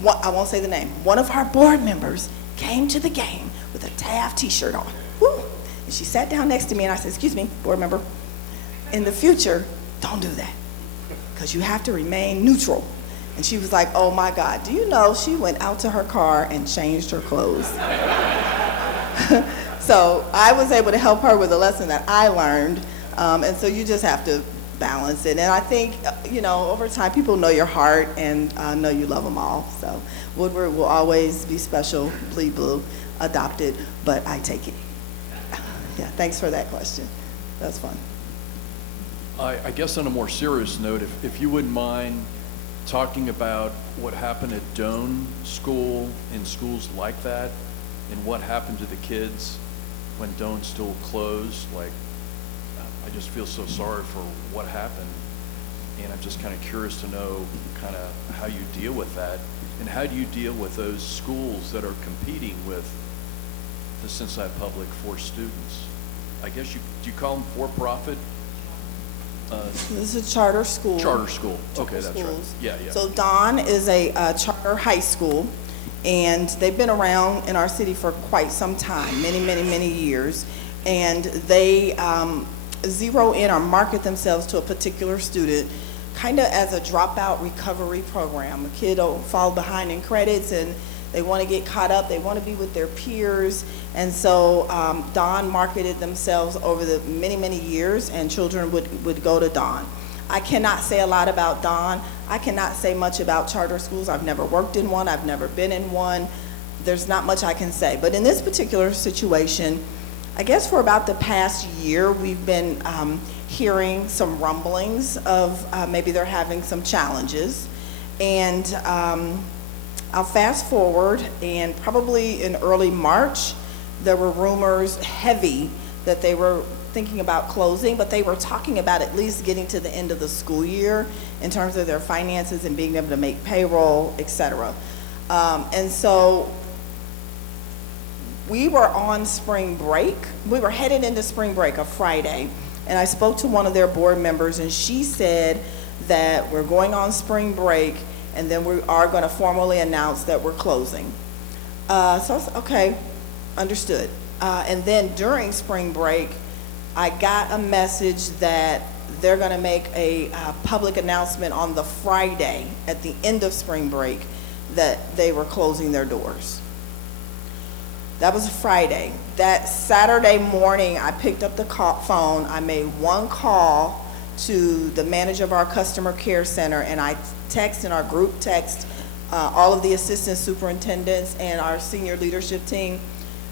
I won't say the name. One of our board members came to the game with a Taft t-shirt on. Woo! And she sat down next to me and I said, "Excuse me, board member, in the future, don't do that because you have to remain neutral." And she was like, "Oh my God, do you know?" She went out to her car and changed her clothes. So I was able to help her with a lesson that I learned. And so you just have to balance it. And I think, over time, people know your heart and know you love them all. So Woodward will always be special, bleed blue, adopted, but I take it. Yeah, thanks for that question. That's fun. I guess on a more serious note, if you wouldn't mind talking about what happened at Doane School and schools like that, and what happened to the kids when Doane School closed. Like, I just feel so sorry for what happened, and I'm just kind of curious to know kind of how you deal with that, and how do you deal with those schools that are competing with the Cincinnati Public for students? I guess do you call them for-profit? This is a charter school. Charter school. Okay, that's schools. right. Yeah, yeah. So Don is a charter high school, and they've been around in our city for quite some time, many, many, many years. And they zero in or market themselves to a particular student, kind of as a dropout recovery program. A kid will fall behind in credits and they want to get caught up, they want to be with their peers. And so Don marketed themselves over the many, many years, and children would go to Don. I cannot say a lot about Don. I cannot say much about charter schools. I've never worked in one, I've never been in one. There's not much I can say. But in this particular situation, I guess for about the past year, we've been hearing some rumblings of maybe they're having some challenges. And I'll fast forward, and probably in early March, there were rumors heavy that they were thinking about closing, but they were talking about at least getting to the end of the school year in terms of their finances and being able to make payroll, et cetera. And so we were on spring break. We were headed into spring break, a Friday, and I spoke to one of their board members, and she said that we're going on spring break, and then we are going to formally announce that we're closing. So I said, okay, understood. And then during spring break, I got a message that they're going to make a public announcement on the Friday at the end of spring break that they were closing their doors. That was a Friday. That Saturday morning, I picked up the phone. I made one call to the manager of our customer care center, and I text in our group text all of the assistant superintendents and our senior leadership team.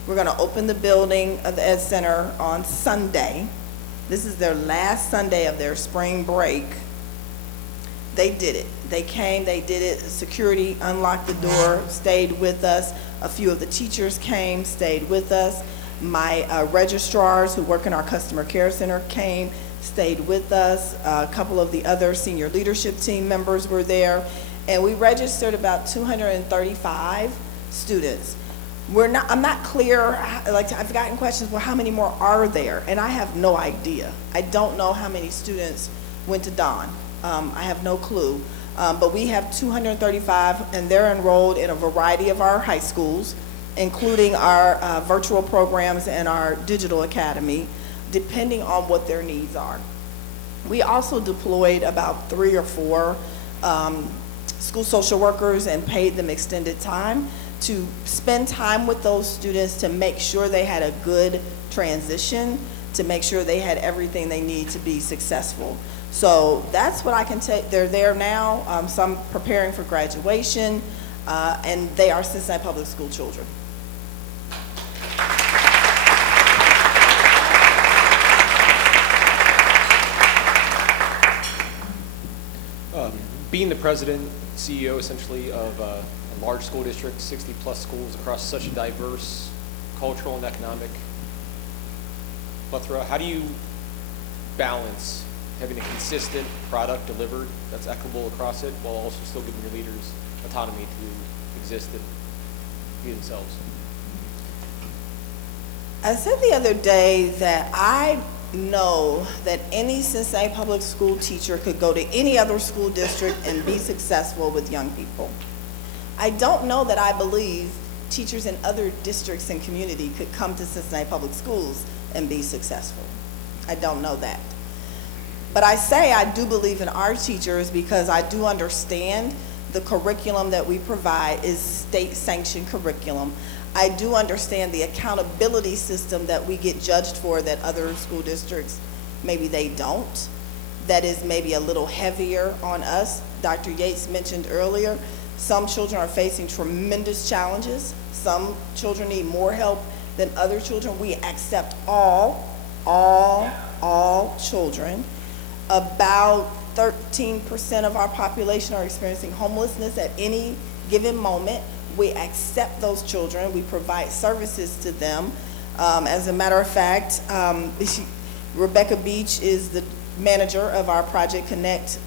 We're going to open the building of the Ed Center on Sunday. This is their last Sunday of their spring break. They did it. They came, they did it. Security unlocked the door, stayed with us. A few of the teachers came, stayed with us. My registrars who work in our customer care center came, stayed with us. A couple of the other senior leadership team members were there. And we registered about 235 students. I'm not clear, like I've gotten questions, well, how many more are there? And I have no idea. I don't know how many students went to Don. I have no clue. But we have 235, and they're enrolled in a variety of our high schools, including our virtual programs and our digital academy, depending on what their needs are. We also deployed about 3 or 4 school social workers and paid them extended time to spend time with those students to make sure they had a good transition, to make sure they had everything they need to be successful. So that's what I can tell you. They're there now. Some preparing for graduation, and they are Cincinnati Public School children. being the president, CEO essentially of a large school district, 60-plus schools across such a diverse cultural and economic plethora, how do you balance having a consistent product delivered that's equitable across it while also still giving your leaders autonomy to exist and be themselves? I said the other day that I know that any Cincinnati Public School teacher could go to any other school district and be successful with young people. I don't know that I believe teachers in other districts and community could come to Cincinnati Public Schools and be successful. I don't know that. But I say I do believe in our teachers because I do understand the curriculum that we provide is state-sanctioned curriculum. I do understand the accountability system that we get judged for that other school districts, maybe they don't. That is maybe a little heavier on us. Dr. Yates mentioned earlier, some children are facing tremendous challenges. Some children need more help than other children. We accept all children. About 13% of our population are experiencing homelessness at any given moment. We accept those children. We provide services to them. As a matter of fact, Rebecca Beach is the manager of our Project Connect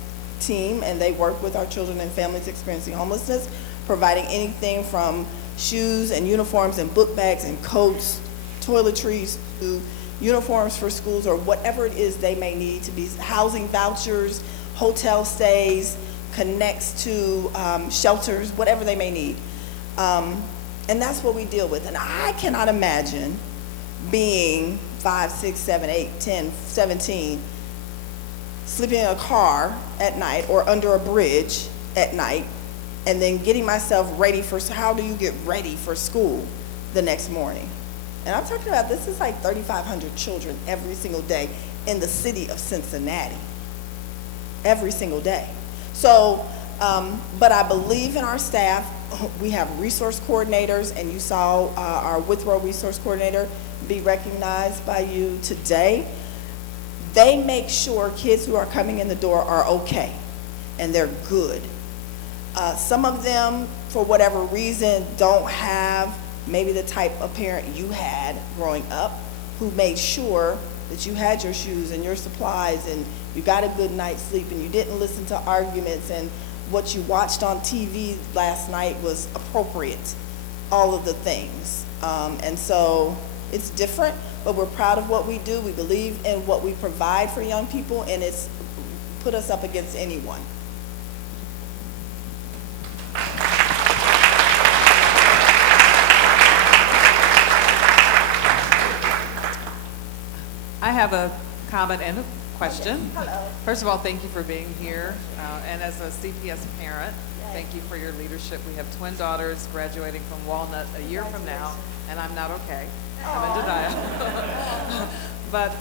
team, and they work with our children and families experiencing homelessness, providing anything from shoes and uniforms and book bags and coats, toiletries, to uniforms for schools or whatever it is they may need to be, housing vouchers, hotel stays, connects to shelters, whatever they may need. And that's what we deal with. And I cannot imagine being 5, 6, 7, 8, 10, 17, sleeping in a car at night or under a bridge at night, and then getting myself ready for, how do you get ready for school the next morning? And I'm talking about, this is like 3,500 children every single day in the city of Cincinnati, every single day. So, but I believe in our staff. We have resource coordinators, and you saw our Withrow resource coordinator be recognized by you today. They make sure kids who are coming in the door are okay, and they're good. Some of them, for whatever reason, don't have maybe the type of parent you had growing up who made sure that you had your shoes and your supplies and you got a good night's sleep and you didn't listen to arguments and what you watched on TV last night was appropriate, all of the things. And so it's different, but we're proud of what we do. We believe in what we provide for young people, and it's put us up against anyone. I have a comment and a question. Hello. First of all, thank you for being here. And as a CPS parent, thank you for your leadership. We have twin daughters graduating from Walnut a year from now, and I'm not okay. I'm in denial. But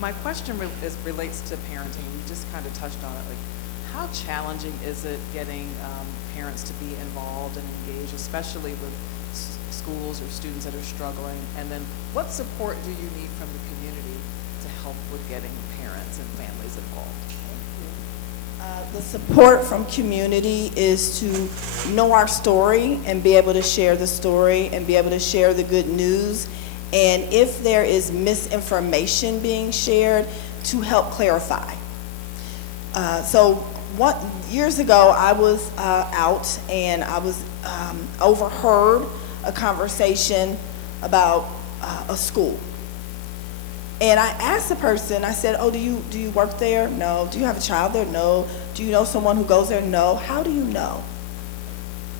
my question relates to parenting. We just kind of touched on it. Like, how challenging is it getting parents to be involved and engaged, especially with schools or students that are struggling? And then what support do you need from the community to help with getting parents and families involved? The support from community is to know our story and be able to share the story and be able to share the good news. And if there is misinformation being shared, to help clarify. Years ago, I was out and I was overheard a conversation about a school. And I asked the person, I said, oh, do you work there? No. Do you have a child there? No. Do you know someone who goes there? No. How do you know?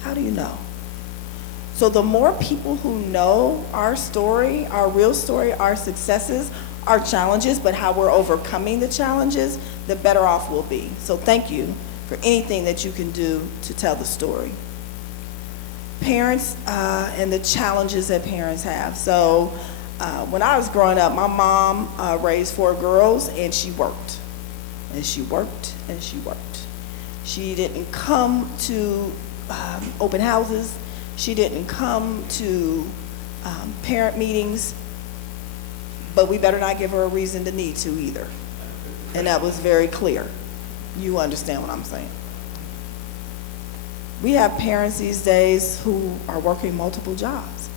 How do you know? So the more people who know our story, our real story, our successes, our challenges, but how we're overcoming the challenges, the better off we'll be. So thank you for anything that you can do to tell the story. Parents and the challenges that parents have. So when I was growing up, my mom raised 4 girls, and she worked. And she worked, and she worked. She didn't come to open houses. She didn't come to parent meetings, but we better not give her a reason to need to either. And that was very clear. You understand what I'm saying. We have parents these days who are working multiple jobs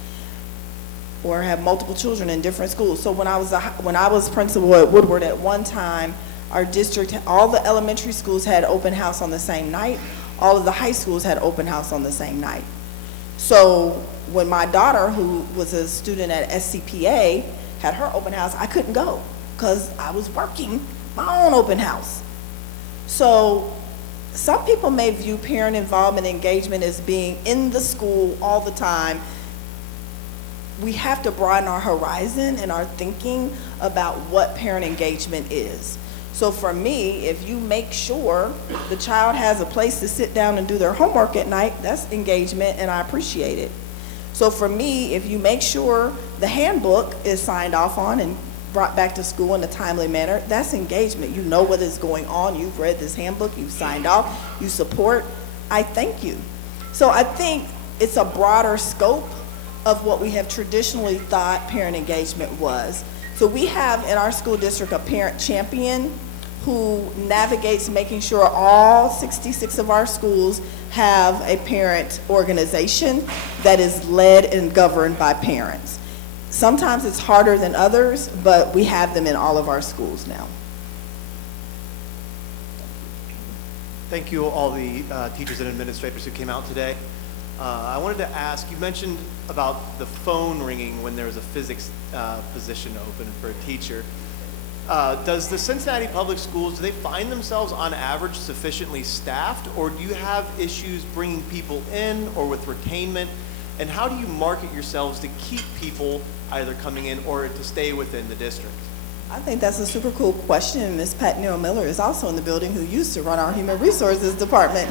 or have multiple children in different schools. So when I was principal at Woodward at one time, our district, all the elementary schools had open house on the same night. All of the high schools had open house on the same night. So when my daughter, who was a student at SCPA, had her open house, I couldn't go because I was working my own open house. So some people may view parent involvement and engagement as being in the school all the time. We have to broaden our horizon and our thinking about what parent engagement is. So for me, if you make sure the child has a place to sit down and do their homework at night, that's engagement, and I appreciate it. So for me, if you make sure the handbook is signed off on and brought back to school in a timely manner, that's engagement. You know what is going on, you've read this handbook, you've signed off, you support, I thank you. So I think it's a broader scope of what we have traditionally thought parent engagement was. So we have in our school district a parent champion who navigates making sure all 66 of our schools have a parent organization that is led and governed by parents. Sometimes it's harder than others, but we have them in all of our schools now. Thank you all the teachers and administrators who came out today. I wanted to ask, you mentioned about the phone ringing when there was a physics position open for a teacher. Does the Cincinnati Public Schools, do they find themselves on average sufficiently staffed, or do you have issues bringing people in or with retainment? And how do you market yourselves to keep people either coming in or to stay within the district? I think that's a super cool question, and Ms. Pat Neal-Miller is also in the building, who used to run our Human Resources Department.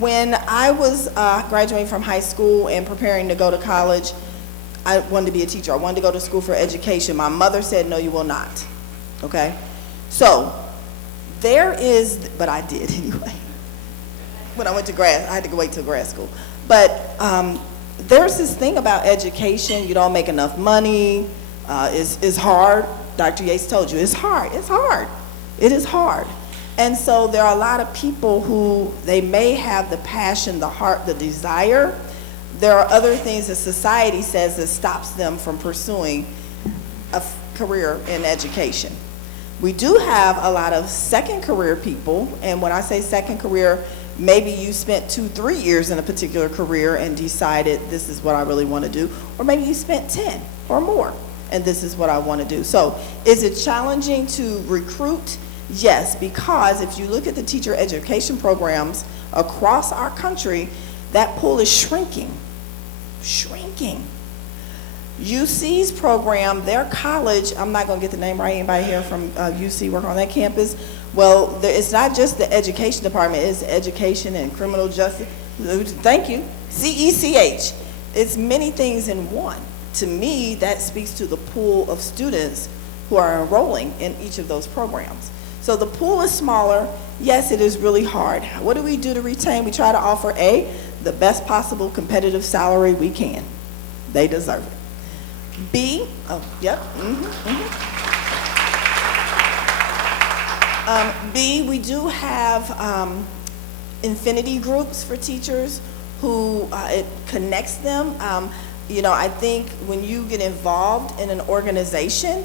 When I was graduating from high school and preparing to go to college, I wanted to be a teacher. I wanted to go to school for education. My mother said, no, you will not, okay? So there is, but I did anyway. When I went to grad, I had to wait till grad school. But there's this thing about education, you don't make enough money, it's hard. Dr. Yates told you, it's hard, it is hard. And so there are a lot of people who, they may have the passion, the heart, the desire. There are other things that society says that stops them from pursuing a career in education. We do have a lot of second career people, and when I say second career, maybe you spent 2-3 years in a particular career and decided this is what I really want to do, or maybe you spent 10 or more and this is what I want to do. So is it challenging to recruit? Yes, because if you look at the teacher education programs across our country, that pool is shrinking. UC's program, their college, I'm not going to get the name right, anybody here from UC working on that campus? Well, it's not just the education department, it's education and criminal justice. Thank you, CECH. It's many things in one. To me, that speaks to the pool of students who are enrolling in each of those programs. So the pool is smaller. Yes, it is really hard. What do we do to retain? We try to offer the best possible competitive salary we can. They deserve it. B, B, we do have infinity groups for teachers who it connects them. I think when you get involved in an organization,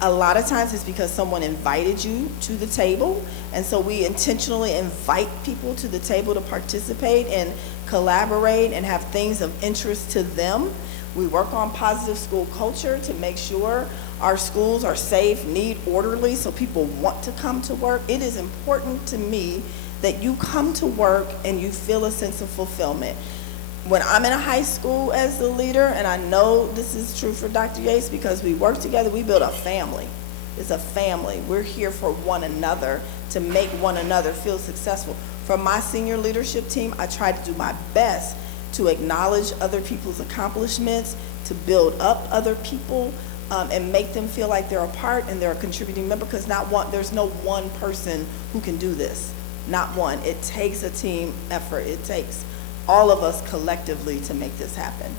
a lot of times it's because someone invited you to the table, and so we intentionally invite people to the table to participate and collaborate and have things of interest to them. We work on positive school culture to make sure our schools are safe, neat, orderly, so people want to come to work. It is important to me that you come to work and you feel a sense of fulfillment. When I'm in a high school as the leader, and I know this is true for Dr. Yates because we work together, we build a family. It's a family. We're here for one another to make one another feel successful. For my senior leadership team, I try to do my best to acknowledge other people's accomplishments, to build up other people, and make them feel like they're a part and they're a contributing member, because there's no one person who can do this. Not one. It takes a team effort. It takes all of us collectively to make this happen.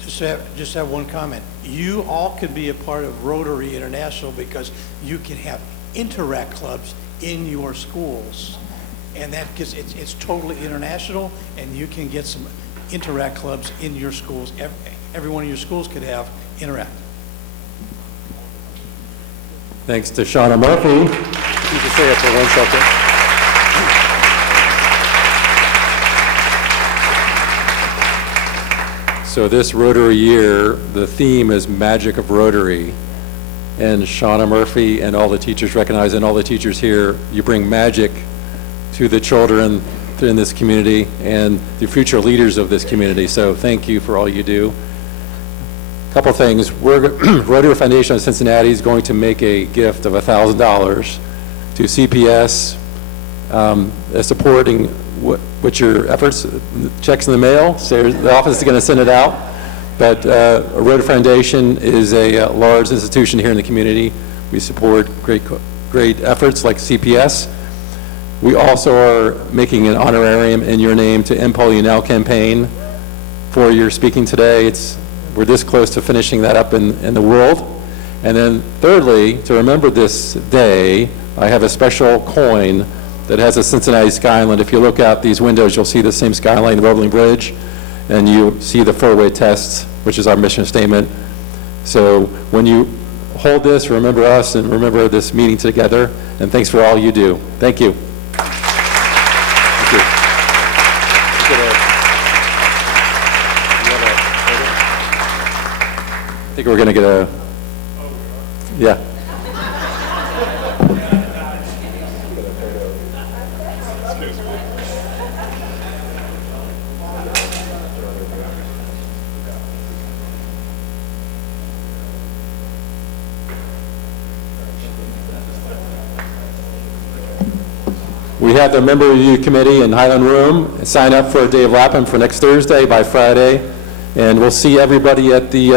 Just have one comment. You all can be a part of Rotary International because you can have interact clubs in your schools. And that gives, it's totally international, and you can get some interact clubs in your schools. Every one of your schools could have interact. Thanks to Shauna Murphy. You can stay up for 1 second. So this Rotary year, the theme is Magic of Rotary. And Shauna Murphy and all the teachers recognize, and all the teachers here, you bring magic to the children in this community and the future leaders of this community. So thank you for all you do. A couple things. Rotary Foundation of Cincinnati is going to make a gift of $1,000 to CPS, supporting what your efforts, checks in the mail. So the office is going to send it out. But Rotary Foundation is a large institution here in the community. We support great efforts like CPS. We also are making an honorarium in your name to Impel You Now campaign for your speaking today. We're this close to finishing that up in the world. And then thirdly, to remember this day, I have a special coin that has a Cincinnati skyline. If you look out these windows, you'll see the same skyline, the Rolling Bridge, and you see the four-way test, which is our mission statement. So when you hold this, remember us and remember this meeting together, and thanks for all you do. Thank you. Thank you. I think we're going to get a, yeah. We have the member review committee in Highland Room. Sign up for a day of Lapin for next Thursday by Friday. And we'll see everybody at the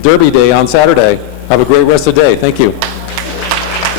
Derby Day on Saturday. Have a great rest of the day. Thank you.